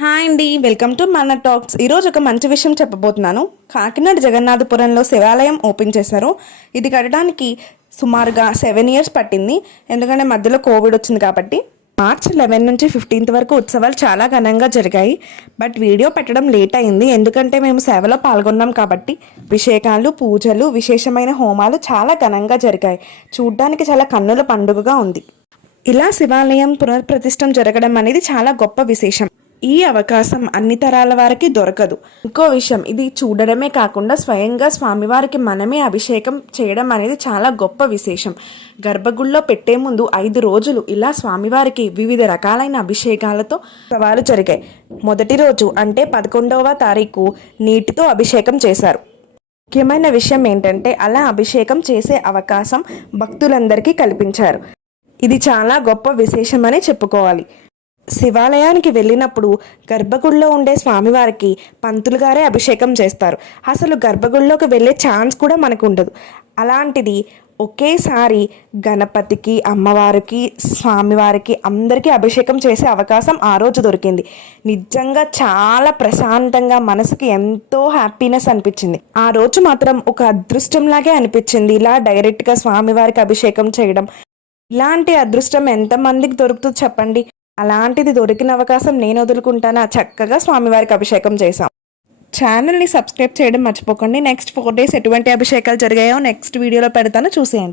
Hi అండి, welcome to మన talks. ఈరోజు ఒక మంచి విషయం చెప్పబోతున్నాను. కాకినాడ జగన్నాథపురంలో శివాలయం ఓపెన్ చేశారు. ఇది కట్టడానికి సుమారుగా 7 ఇయర్స్ పట్టింది. ఎందుకంటే మధ్యలో కోవిడ్ వచ్చింది కాబట్టి. మార్చ్ 11 నుంచి 15 వరకు ఉత్సవాలు చాలా ఘనంగా జరిగాయి. బట్ వీడియో పెట్టడం లేట్ అయింది, ఎందుకంటే మేము సేవలో పాల్గొన్నాం కాబట్టి. అభిషేకాలు, పూజలు, విశేషమైన హోమాలు చాలా ఘనంగా జరిగాయి. చూడ్డానికి చాలా కన్నుల పండుగగా ఉంది. ఇలా శివాలయం పునఃప్రతిష్టం జరగడం అనేది చాలా గొప్ప విశేషం. ఈ అవకాశం అన్ని తరాల వారికి దొరకదు. ఇంకో విషయం, ఇది చూడడమే కాకుండా స్వయంగా స్వామివారికి మనమే అభిషేకం చేయడం అనేది చాలా గొప్ప విశేషం. గర్భగుడిలో పెట్టే ముందు 5 రోజులు ఇలా స్వామివారికి వివిధ రకాలైన అభిషేకాలతో ఉత్సవాలు జరిగాయి. మొదటి రోజు అంటే 11వ తారీఖు నీటితో అభిషేకం చేశారు. ముఖ్యమైన విషయం ఏంటంటే అలా అభిషేకం చేసే అవకాశం భక్తులందరికీ కల్పించారు. ఇది చాలా గొప్ప విశేషమని చెప్పుకోవాలి. శివాలయానికి వెళ్ళినప్పుడు గర్భగుడిలో ఉండే స్వామివారికి పంతులు గారే అభిషేకం చేస్తారు. అసలు గర్భగుడిలోకి వెళ్ళే ఛాన్స్ కూడా మనకు ఉండదు. అలాంటిది ఒకేసారి గణపతికి, అమ్మవారికి, స్వామివారికి అందరికీ అభిషేకం చేసే అవకాశం ఆ రోజు దొరికింది. నిజంగా చాలా ప్రశాంతంగా, మనసుకి ఎంతో హ్యాపీనెస్ అనిపించింది. ఆ రోజు మాత్రం ఒక అదృష్టంలాగే అనిపించింది. ఇలా డైరెక్ట్గా స్వామివారికి అభిషేకం చేయడం, ఇలాంటి అదృష్టం ఎంతమందికి దొరుకుతుంది చెప్పండి. అలాంటిది దొరికిన అవకాశం నేను వదులుకుంటానా? చక్కగా స్వామివారికి అభిషేకం చేశాం. ఛానల్ని సబ్స్క్రైబ్ చేయడం మర్చిపోకండి. నెక్స్ట్ 4 days ఎటువంటి అభిషేకాలు జరిగాయో నెక్స్ట్ వీడియోలో పెడతాను, చూసేయండి.